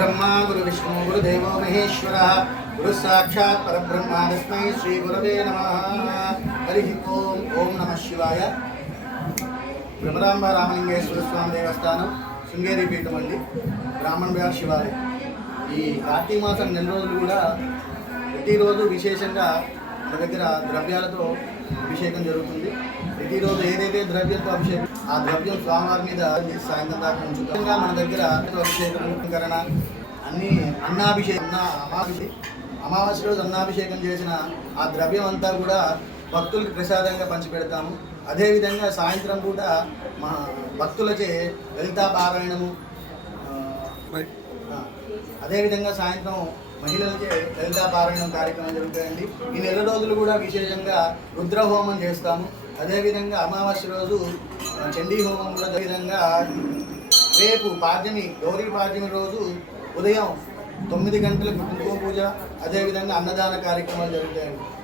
బ్రహ్మ గురు విష్ణు గురుదేవో మహేశ్వర గురు సాక్షాత్ పరబ్రహ్మ తస్మై శ్రీ గురవే నమ హరి ఓం ఓం నమ శివాయ బ్రహ్మరాంబ రామలింగేశ్వర స్వామి దేవస్థానం శృంగేరి పీఠం అండి. బ్రాహ్మణ్ బిహార్ శివాలయం. ఈ కార్తీక మాసం నెల రోజులు కూడా ప్రతిరోజు విశేషంగా మన దగ్గర ద్రవ్యాలతో అభిషేకం జరుగుతుంది. ప్రతిరోజు ఏదైతే ద్రవ్యంతో అభిషేకం ఆ ద్రవ్యం స్వామివారి మీద సాయంత్రం దాకా ఉంచుతాం. మన దగ్గర అభిషేకం అలంకరణ అన్ని అన్నాభిషేకం అన్న అమావాస్య అమావాస్య రోజు అన్నాభిషేకం చేసిన ఆ ద్రవ్యం అంతా కూడా భక్తులకు ప్రసాదంగా పంచిపెడతాము. అదేవిధంగా సాయంత్రం కూడా మా భక్తులచే లలితా పారాయణము అదేవిధంగా సాయంత్రం మహిళలకే లలితా పారాయణం కార్యక్రమం జరుగుతాయండి. ఈ నెల రోజులు కూడా విశేషంగా రుద్రహోమం చేస్తాము. అదేవిధంగా అమావాస్య రోజు చండీ హోమం కూడా అదేవిధంగా రేపు పాడ్యమి గౌరీ పాడ్యమి రోజు ఉదయం తొమ్మిది గంటలకు కుంకుమ పూజ అదేవిధంగా అన్నదాన కార్యక్రమాలు జరుగుతాయండి.